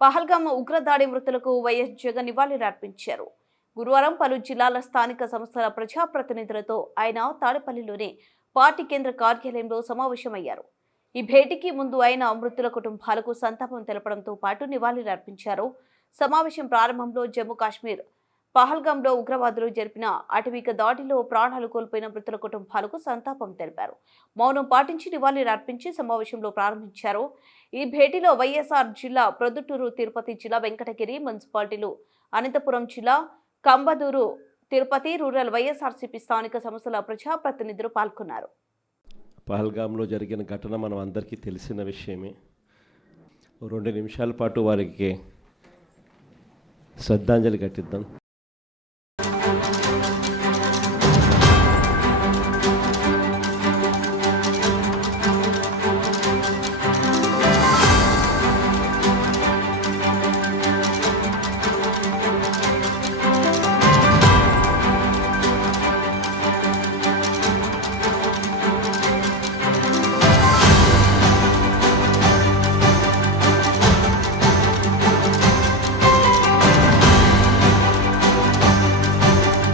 పహల్గామ్ ఉగ్రదాడి మృతులకు వైఎస్ జగన్ నివాళులర్పించారు గురువారం పలు జిల్లాల స్థానిక సంస్థల ప్రజాప్రతినిధులతో ఆయన తాడేపల్లిలోని పార్టీ కేంద్ర కార్యాలయంలో సమావేశమయ్యారు. ఈ భేటీకి ముందు ఆయన మృతుల కుటుంబాలకు సంతాపం తెలపడంతో పాటు నివాళులర్పించారు సమావేశం ప్రారంభంలో జమ్మూ కాశ్మీర్ పహల్గాంలో ఉగ్రవాదులు జరిపిన అటవిక దాడిలో ప్రాణాలు కోల్పోయిన మృతుల కుటుంబాలకు సంతాపం తెలిపారు. మౌనం పాటించి నివాళులు అర్పించి సమావేశంలో ప్రారంభించారు. ఈ భేటీలో వైఎస్ఆర్ జిల్లా ప్రొద్దుటూరు తిరుపతి జిల్లా వెంకటగిరి మున్సిపాలిటీలు అనంతపురం జిల్లా కంబదూరు తిరుపతి రూరల్ వైఎస్ఆర్సీపీ స్థానిక సంస్థల ప్రజాప్రతినిధులు పాల్గొన్నారు. పహల్గామ్లో జరిగిన ఘటన మనం అందరికీ తెలిసిన విషయమే. రెండు నిమిషాల పాటు వారికి శ్రద్ధాంజలి ఘటిద్దాం.